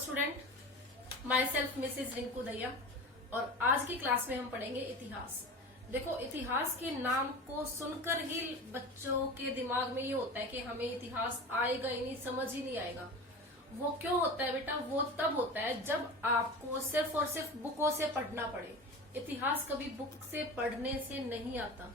Student, myself Mrs Rinku Daiya. और आज की क्लास में हम पढ़ेंगे इतिहास। देखो, इतिहास के नाम को सुनकर ही बच्चों के दिमाग में ये होता है कि हमें इतिहास आएगा ही नहीं, समझ ही नहीं आएगा। वो क्यों होता है बेटा? वो तब होता है जब आपको सिर्फ और सिर्फ बुकों से पढ़ना पड़े। इतिहास कभी बुक से पढ़ने से नहीं आता।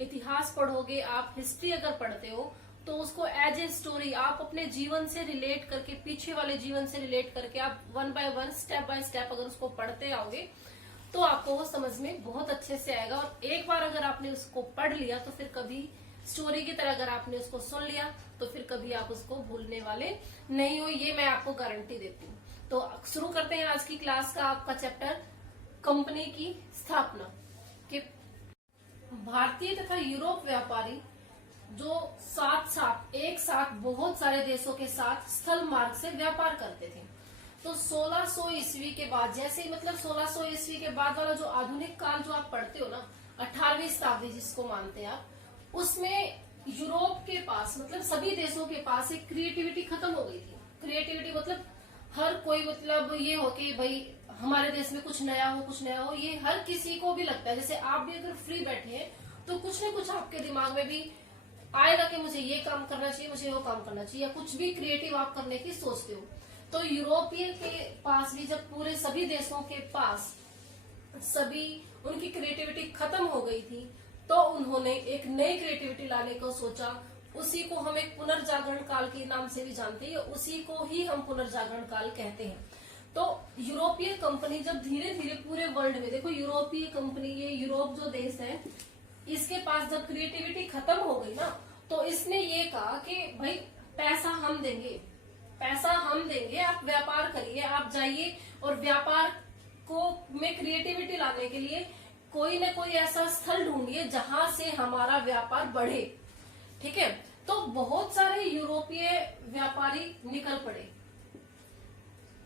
इतिहास पढ़ोगे आप, हिस्ट्री अगर पढ़ते हो तो उसको एज ए स्टोरी आप अपने जीवन से रिलेट करके, पीछे वाले जीवन से रिलेट करके आप one by one, step by step अगर उसको पढ़ते आओगे तो आपको वो समझ में बहुत अच्छे से आएगा। और एक बार अगर आपने उसको पढ़ लिया तो फिर कभी स्टोरी की तरह अगर आपने उसको सुन लिया तो फिर कभी आप उसको भूलने वाले नहीं हो, ये मैं आपको गारंटी देती हूँ। तो शुरू करते हैं आज की क्लास का आपका चैप्टर, कंपनी की स्थापना। कि भारतीय तथा यूरोप व्यापारी जो एक साथ बहुत सारे देशों के साथ स्थल मार्ग से व्यापार करते थे। तो 1600 ईस्वी के बाद, जैसे मतलब 1600 ईस्वी के बाद वाला जो आधुनिक काल जो आप पढ़ते हो ना, 18वीं शताब्दी जिसको मानते हैं आप, उसमें यूरोप के पास मतलब सभी देशों के पास एक क्रिएटिविटी खत्म हो गई थी। क्रिएटिविटी मतलब हर कोई मतलब ये हो कि भाई हमारे देश में कुछ नया हो, ये हर किसी को भी लगता है। जैसे आप भी अगर फ्री बैठे हैं तो कुछ न कुछ आपके दिमाग में भी आएगा कि मुझे ये काम करना चाहिए, मुझे वो काम करना चाहिए, या कुछ भी क्रिएटिव आप करने की सोचते हो। तो यूरोपियन के पास भी जब पूरे सभी देशों के पास सभी उनकी क्रिएटिविटी खत्म हो गई थी तो उन्होंने एक नई क्रिएटिविटी लाने को सोचा। उसी को हम एक पुनर्जागरण काल के नाम से भी जानते हैं, उसी को ही हम पुनर्जागरण काल कहते हैं। तो यूरोपीय कंपनी जब धीरे धीरे पूरे वर्ल्ड में, देखो यूरोपीय कंपनी, ये यूरोप जो देश है, इसके पास जब क्रिएटिविटी खत्म हो गई ना, तो इसने ये कहा कि भाई पैसा हम देंगे, आप व्यापार करिए, आप जाइए और व्यापार को में क्रिएटिविटी लाने के लिए कोई न कोई ऐसा स्थल ढूंढिए जहां से हमारा व्यापार बढ़े। ठीक है, तो बहुत सारे यूरोपीय व्यापारी निकल पड़े,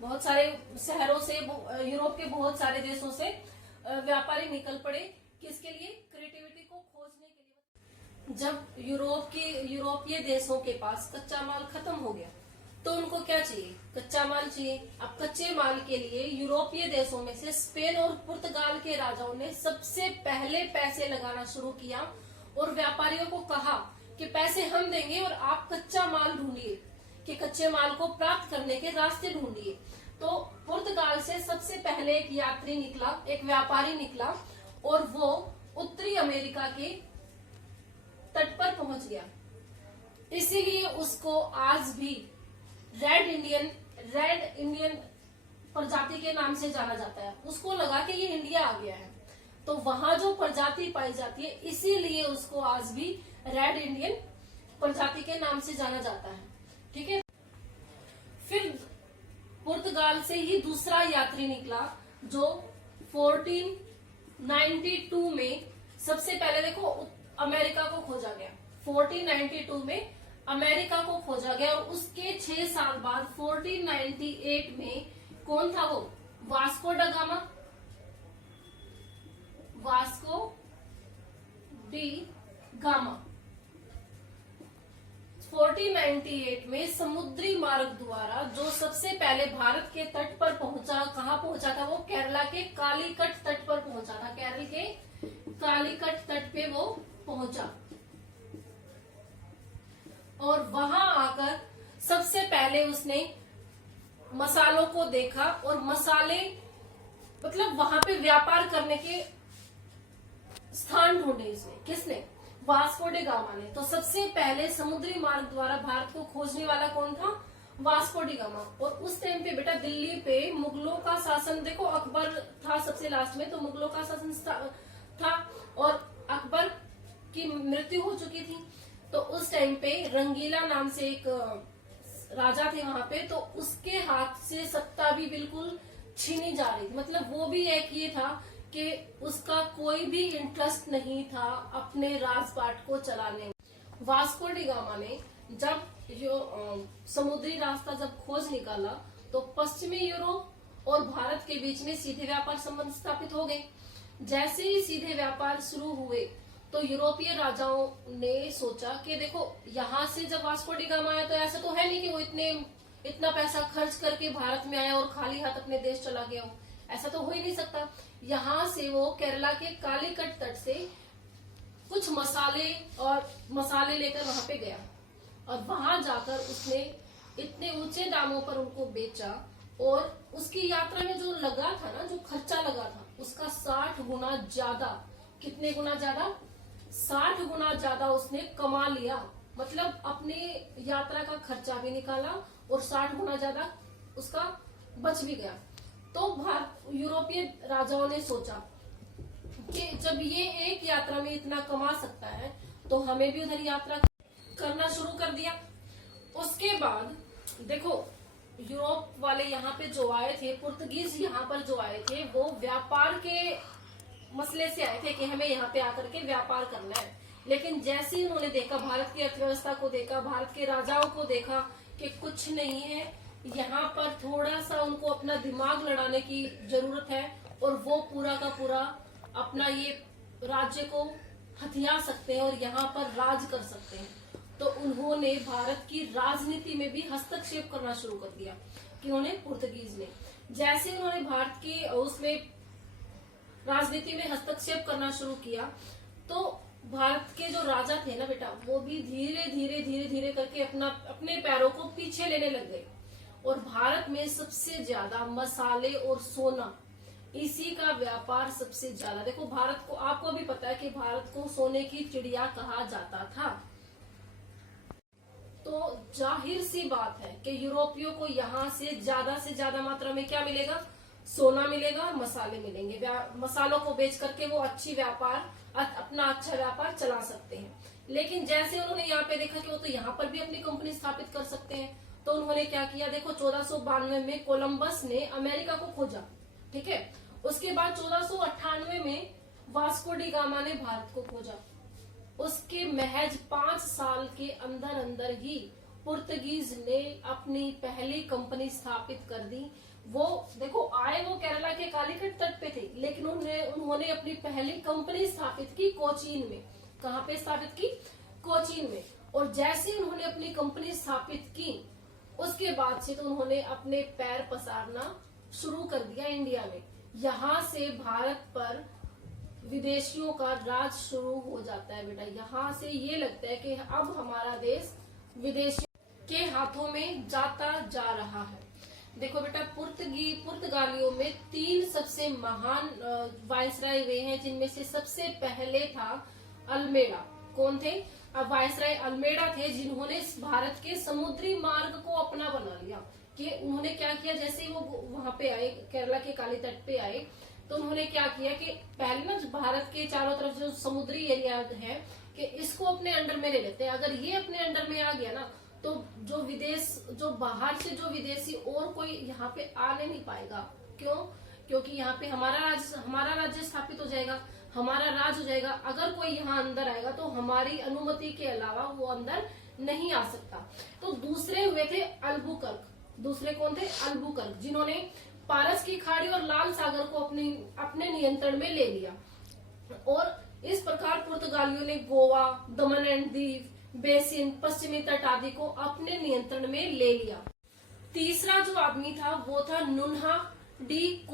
बहुत सारे शहरों से, यूरोप के बहुत सारे देशों से व्यापारी निकल पड़े। किसके लिए? क्रिएटिविटी को खोजने के लिए। जब यूरोपीय देशों के पास कच्चा माल खत्म हो गया तो उनको क्या चाहिए? कच्चा माल चाहिए। अब कच्चे माल के लिए यूरोपीय देशों में से स्पेन और पुर्तगाल के राजाओं ने सबसे पहले पैसे लगाना शुरू किया और व्यापारियों को कहा कि पैसे हम देंगे और आप कच्चा माल ढूंढिए, कि कच्चे माल को प्राप्त करने के रास्ते ढूंढिए। तो पुर्तगाल से सबसे पहले एक यात्री निकला, एक व्यापारी निकला, और वो उत्तरी अमेरिका के तट पर पहुंच गया। इसीलिए उसको आज भी रेड इंडियन प्रजाति के नाम से जाना जाता है। उसको लगा कि ये इंडिया आ गया है, तो वहां जो प्रजाति पाई जाती है, इसीलिए उसको आज भी रेड इंडियन प्रजाति के नाम से जाना जाता है। ठीक है, फिर पुर्तगाल से ही दूसरा यात्री निकला जो 1492 में सबसे पहले, देखो, अमेरिका को खोजा गया। 1492 में अमेरिका को खोजा गया और उसके 6 साल बाद 1498 में कौन था वो? Vasco D gamma. 1498 में समुद्री मार्ग द्वारा जो सबसे पहले भारत के तट पर पहुंचा, कहाँ पहुंचा था वो? केरला के कालीकट तट पर पहुंचा था। केरल के कालीकट तट पे वो पहुंचा और वहां आकर सबसे पहले उसने मसालों को देखा और मसाले मतलब वहां पे व्यापार करने के स्थान ढूंढे उसने। किसने? वास्को डी गामा ने। तो सबसे पहले समुद्री मार्ग द्वारा भारत को खोजने वाला कौन था? Vasco D gamma. और उस टाइम पे बेटा दिल्ली पे मुगलों का शासन, देखो अकबर था सबसे लास्ट में, तो मुगलों का शासन था और अकबर की मृत्यु हो चुकी थी। तो उस टाइम पे रंगीला नाम से एक राजा थे वहां पे, तो उसके हाथ से सत्ता भी बिल्कुल छीनी जा रही थी। मतलब वो भी एक ये था कि उसका कोई भी इंटरेस्ट नहीं था अपने राजपाट को चलाने में। वास्को डी गामा ने जब समुद्री रास्ता जब खोज निकाला तो पश्चिमी यूरोप और भारत के बीच में सीधे व्यापार संबंध स्थापित हो गए। जैसे ही सीधे व्यापार शुरू हुए तो यूरोपीय राजाओं ने सोचा कि देखो, यहाँ से जब वास्को डी गामा आया तो ऐसा तो है नहीं कि वो इतने इतना पैसा खर्च करके भारत में आया और खाली हाथ अपने देश चला गया हो, ऐसा तो हो ही नहीं सकता। यहाँ से वो केरला के कालीकट तट से कुछ मसाले लेकर वहां पे गया और वहां जाकर उसने इतने ऊंचे दामों पर उनको बेचा और उसकी यात्रा में जो लगा था ना, जो खर्चा लगा था, उसका 60 गुना ज्यादा, कितने गुना ज्यादा, 60 गुना ज्यादा उसने कमा लिया। मतलब अपने यात्रा का खर्चा भी निकाला और 60 गुना ज्यादा उसका बच भी गया। तो यूरोपीय राजाओं ने सोचा कि जब ये एक यात्रा में इतना कमा सकता है तो हमें भी उधर यात्रा करना शुरू कर दिया। उसके बाद देखो, यूरोप वाले यहाँ पे जो आए थे, पुर्तगीज यहाँ पर जो आए थे, वो व्यापार के मसले से आए थे कि हमें यहाँ पे आकर के व्यापार करना है। लेकिन जैसे ही उन्होंने देखा, भारत की अर्थव्यवस्था को देखा, भारत के राजाओं को देखा कि कुछ नहीं है, यहाँ पर थोड़ा सा उनको अपना दिमाग लड़ाने की जरूरत है और वो पूरा का पूरा अपना ये राज्य को हथिया सकते हैं और यहाँ पर राज कर सकते हैं। तो उन्होंने भारत की राजनीति में भी हस्तक्षेप करना शुरू कर दिया। कि उन्होंने, पुर्तगीज ने जैसे उन्होंने भारत की उसमें राजनीति में हस्तक्षेप करना शुरू किया, तो भारत के जो राजा थे ना बेटा, वो भी धीरे धीरे करके अपने पैरों को पीछे लेने लग गए। और भारत में सबसे ज्यादा मसाले और सोना, इसी का व्यापार सबसे ज्यादा। देखो, भारत को, आपको भी पता है कि भारत को सोने की चिड़िया कहा जाता था। तो जाहिर सी बात है कि यूरोपियों को यहाँ से ज्यादा मात्रा में क्या मिलेगा, सोना मिलेगा और मसाले मिलेंगे। मसालों को बेच करके वो अपना अच्छा व्यापार चला सकते हैं। लेकिन जैसे उन्होंने यहाँ पे देखा कि वो तो यहाँ पर भी अपनी कंपनी स्थापित कर सकते हैं, तो उन्होंने क्या किया, देखो 1492 में कोलंबस ने अमेरिका को खोजा, ठीक है। उसके बाद 1498 में वास्को डी गामा ने भारत को खोजा। उसके महज 5 साल के अंदर ही पुर्तगीज ने अपनी पहली कंपनी स्थापित कर दी। वो देखो, आए वो केरला के कालीकट तट पे थे, लेकिन उन्होंने अपनी पहली कंपनी स्थापित की कोचीन में। कहाँ पे स्थापित की, कोचीन में। और जैसे उन्होंने अपनी कंपनी स्थापित की, उसके बाद से तो उन्होंने अपने पैर पसारना शुरू कर दिया इंडिया में। यहाँ से भारत पर विदेशियों का राज शुरू हो जाता है बेटा। यहाँ से ये लगता है कि अब हमारा देश विदेशियों के हाथों में जाता जा रहा है। देखो बेटा, पुर्तगालियों में 3 सबसे महान वायसराय वे हैं, जिनमें से सबसे पहले था अल्मेडा। कौन थे? अब वायसराय अल्मेडा थे, जिन्होंने भारत के समुद्री मार्ग को अपना बना लिया। कि उन्होंने क्या किया, जैसे ही वो वहां पे आए, केरला के काली तट पे आए, तो उन्होंने क्या किया कि पहले ना भारत के चारों तरफ जो समुद्री एरिया है, कि इसको अपने अंडर में ले लेते हैं। अगर ये अपने अंडर में आ गया ना, तो जो बाहर से जो विदेशी और कोई यहाँ पे आने नहीं पाएगा। क्यों? क्योंकि यहाँ पे हमारा राज्य स्थापित हो जाएगा, हमारा राज हो जाएगा। अगर कोई यहाँ अंदर आएगा तो हमारी अनुमति के अलावा वो अंदर नहीं आ सकता। तो दूसरे हुए थे अल्बुकर्क। दूसरे कौन थे? अल्बुकर्क, जिन्होंने पारस की खाड़ी और लाल सागर को अपने नियंत्रण में ले लिया। और इस प्रकार पुर्तगालियों ने गोवा, दमन एंड दीव, बेसिन, पश्चिमी तट आदि को अपने नियंत्रण में ले लिया। तीसरा जो आदमी था वो था नुन्हा डी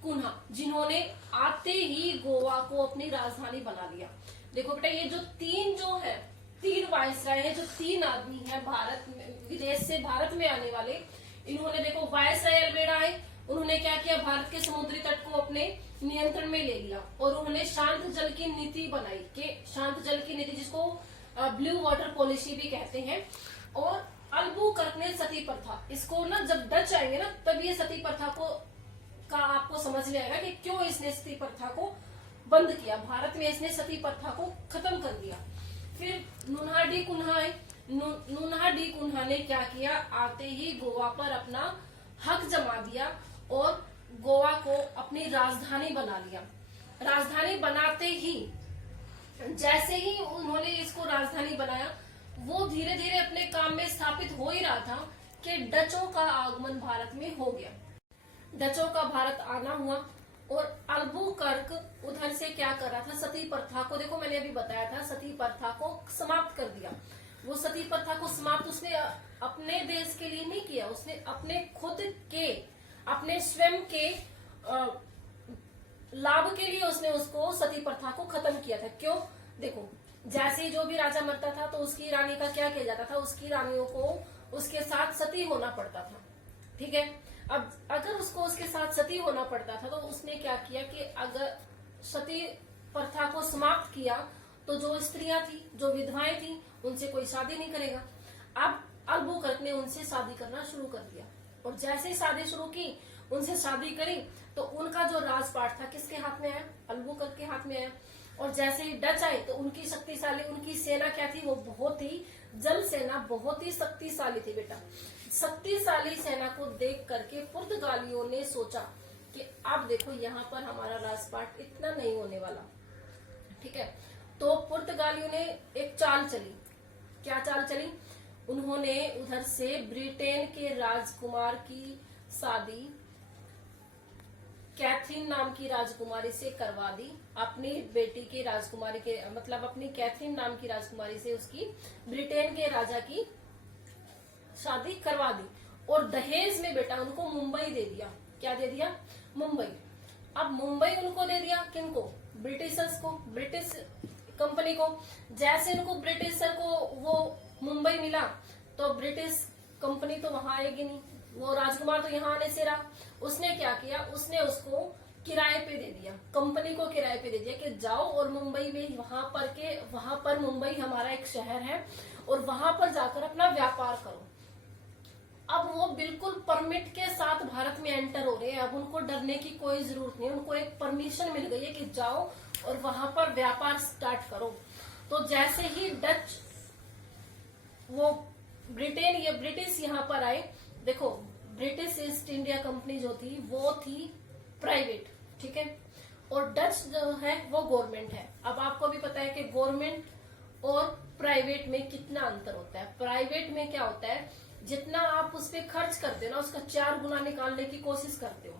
कुन्हा, जिन्होंने आते ही गोवा को अपनी राजधानी बना लिया। देखो बेटा, ये जो तीन वायसराय है, जो 3 आदमी है भारत में, विदेश से भारत में आने वाले, इन्होंने देखो वायसराय अल्मेडा आए, उन्होंने क्या किया, भारत के समुद्री तट को अपने नियंत्रण में ले लिया और उन्होंने शांत जल की नीति बनाई। कि शांत जल की नीति, जिसको ब्लू वाटर पॉलिसी भी कहते हैं। और अल्बुकर्क ने सती प्रथा, इसको ना जब डच आएंगे ना, तब ये सती प्रथा का आपको समझ में आएगा कि क्यों इसने सती प्रथा को बंद किया। भारत में इसने सती प्रथा को खत्म कर दिया। फिर नुन्हा डी कुन्हा ने क्या किया, आते ही गोवा पर अपना हक जमा दिया और गोवा को अपनी राजधानी बना लिया। राजधानी बनाते ही, जैसे ही उन्होंने इसको राजधानी बनाया, वो धीरे धीरे अपने काम में स्थापित हो ही रहा था कि डचों का आगमन भारत में हो गया। डचों का भारत आना हुआ और अल्बुकर्क उधर से क्या कर रहा था, सती प्रथा को, देखो मैंने अभी बताया था, सती प्रथा को समाप्त कर दिया। वो सती प्रथा को समाप्त उसने अपने देश के लिए नहीं किया, उसने अपने खुद के, अपने स्वयं के लाभ के लिए उसने उसको सती प्रथा को खत्म किया था। क्यों? देखो, जैसे ही जो भी राजा मरता था तो उसकी रानी का क्या किया जाता था, उसकी रानियों को उसके साथ सती होना पड़ता था। ठीक है, अब अगर उसको उसके साथ सती होना पड़ता था तो उसने क्या किया कि अगर सती प्रथा को समाप्त किया तो जो स्त्रियां थी, जो विधवाएं थी, उनसे कोई शादी नहीं करेगा। अब अल्बुकर्क ने उनसे शादी करना शुरू कर दिया, और जैसे ही शादी शुरू की, उनसे शादी करी, तो उनका जो राजपाट था किसके हाथ में आया? अल्बुकर्क के हाथ में आया। और जैसे ही डच आए तो उनकी शक्तिशाली, उनकी सेना क्या थी? वो बहुत ही जल सेना, बहुत ही शक्तिशाली थी बेटा। शक्तिशाली सेना को देख करके पुर्तगालियों ने सोचा कि अब देखो यहाँ पर हमारा राजपाट इतना नहीं होने वाला। ठीक है, तो पुर्तगालियों ने एक चाल चली। क्या चाल चली? उन्होंने उधर से ब्रिटेन के राजकुमार की शादी कैथरीन नाम की राजकुमारी से करवा दी। अपनी बेटी के राजकुमारी के, मतलब अपनी कैथरीन नाम की राजकुमारी से उसकी ब्रिटेन के राजा की शादी करवा दी, और दहेज में बेटा उनको मुंबई दे दिया। क्या दे दिया? मुंबई। अब मुंबई उनको दे दिया, किनको? ब्रिटिशर्स को, ब्रिटिश कंपनी को। जैसे उनको ब्रिटिशर को वो मुंबई मिला तो ब्रिटिश कंपनी तो वहां आएगी नहीं, वो राजकुमार तो यहाँ आने से रहा। उसने क्या किया? उसने उसको किराए पे दे दिया, कंपनी को किराए पे दे दिया कि जाओ और मुंबई में वहां पर मुंबई हमारा एक शहर है और वहां पर जाकर अपना व्यापार करो। अब वो बिल्कुल परमिट के साथ भारत में एंटर हो रहे हैं। अब उनको डरने की कोई जरूरत नहीं, उनको एक परमिशन मिल गई है कि जाओ और वहां पर व्यापार स्टार्ट करो। तो जैसे ही डच, वो ब्रिटेन या ब्रिटिश यहाँ पर आए, देखो ब्रिटिश ईस्ट इंडिया कंपनी जो थी वो थी प्राइवेट, ठीक है, और डच जो है वो गवर्नमेंट है। अब आपको भी पता है कि गवर्नमेंट और प्राइवेट में कितना अंतर होता है। प्राइवेट में क्या होता है, जितना आप उस पर खर्च करते हो ना, उसका 4 गुना निकालने की कोशिश करते हो।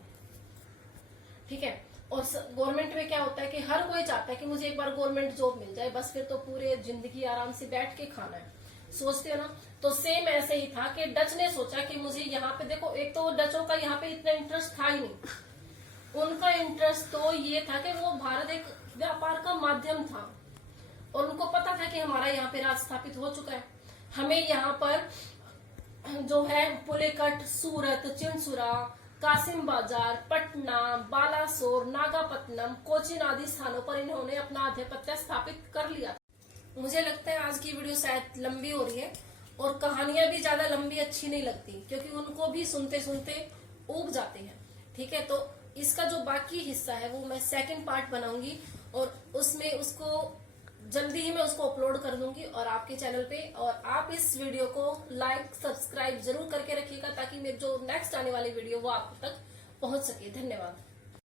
ठीक है, और गवर्नमेंट में क्या होता है कि हर कोई चाहता है कि मुझे एक बार गवर्नमेंट जॉब मिल जाए, बस फिर तो पूरे जिंदगी आराम से बैठ के खाना है, सोचते हो ना। तो सेम ऐसे ही था कि डच ने सोचा कि मुझे यहाँ पे, देखो एक तो डचों का यहाँ पे इतना इंटरेस्ट था ही नहीं। उनका इंटरेस्ट तो ये था कि वो भारत एक व्यापार का माध्यम था, और उनको पता था कि हमारा यहाँ पे राज स्थापित हो चुका है। हमें यहाँ पर जो है पुलिकट, सूरत, चिंसुरा, कासिम बाजार, पटना, बालासोर, नागापट्टनम, कोचिन आदि स्थानों पर इन्होंने अपना आधिपत्य स्थापित कर लिया। मुझे लगता है आज की वीडियो शायद लंबी हो रही है, और कहानियां भी ज्यादा लंबी अच्छी नहीं लगती, क्योंकि उनको भी सुनते सुनते ऊब जाते हैं। ठीक है, तो इसका जो बाकी हिस्सा है वो मैं सेकंड पार्ट बनाऊंगी, और उसमें उसको जल्दी ही मैं उसको अपलोड कर दूंगी और आपके चैनल पे। और आप इस वीडियो को लाइक, सब्सक्राइब जरूर करके रखिएगा, ताकि मेरी जो नेक्स्ट आने वाली वीडियो वो आप तक पहुंच सके। धन्यवाद।